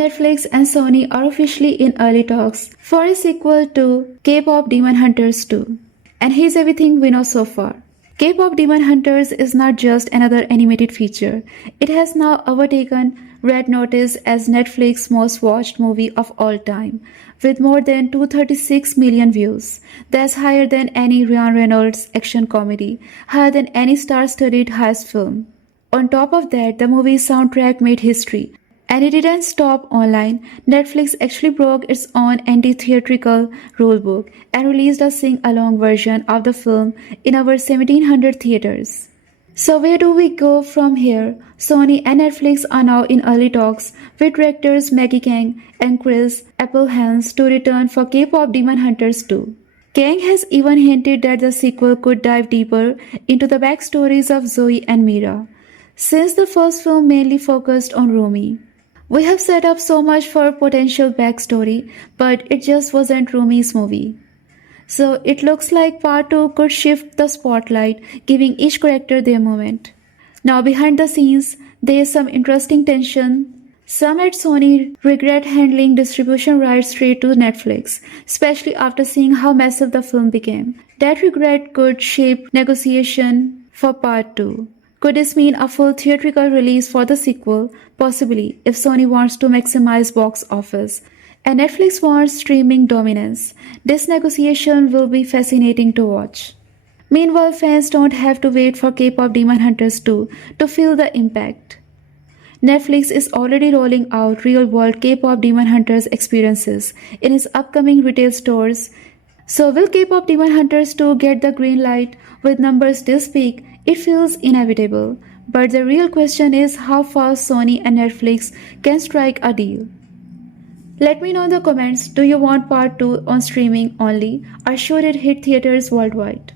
Netflix and Sony are officially in early talks for a sequel to K-pop Demon Hunters 2. And here's everything we know so far. K-pop Demon Hunters is not just another animated feature. It has now overtaken Red Notice as Netflix's most watched movie of all time, with more than 236 million views. That's higher than any Ryan Reynolds action comedy, higher than any star-studded heist film. On top of that, the movie's soundtrack made history. And it didn't stop online. Netflix actually broke its own anti-theatrical rulebook and released a sing-along version of the film in over 1700 theaters. So where do we go from here? Sony and Netflix are now in early talks with directors Maggie Kang and Chris Applehans to return for K-pop Demon Hunters 2. Kang has even hinted that the sequel could dive deeper into the backstories of Zoe and Mira, since the first film mainly focused on Rumi. We have set up so much for potential backstory, but it just wasn't Rumi's movie. So it looks like part 2 could shift the spotlight, giving each character their moment. Now behind the scenes, there is some interesting tension. Some at Sony regret handling distribution rights straight to Netflix, especially after seeing how massive the film became. That regret could shape negotiation for part 2. Could this mean a full theatrical release for the sequel? Possibly, if Sony wants to maximize box office and Netflix wants streaming dominance. This negotiation will be fascinating to watch. Meanwhile, fans don't have to wait for K-pop Demon Hunters 2 to feel the impact. Netflix is already rolling out real-world K-pop Demon Hunters experiences in its upcoming retail stores. So will K-pop Demon Hunters 2 get the green light with numbers this big? It feels inevitable, but the real question is how fast Sony and Netflix can strike a deal. Let me know in the comments, do you want part 2 on streaming only or should it hit theaters worldwide?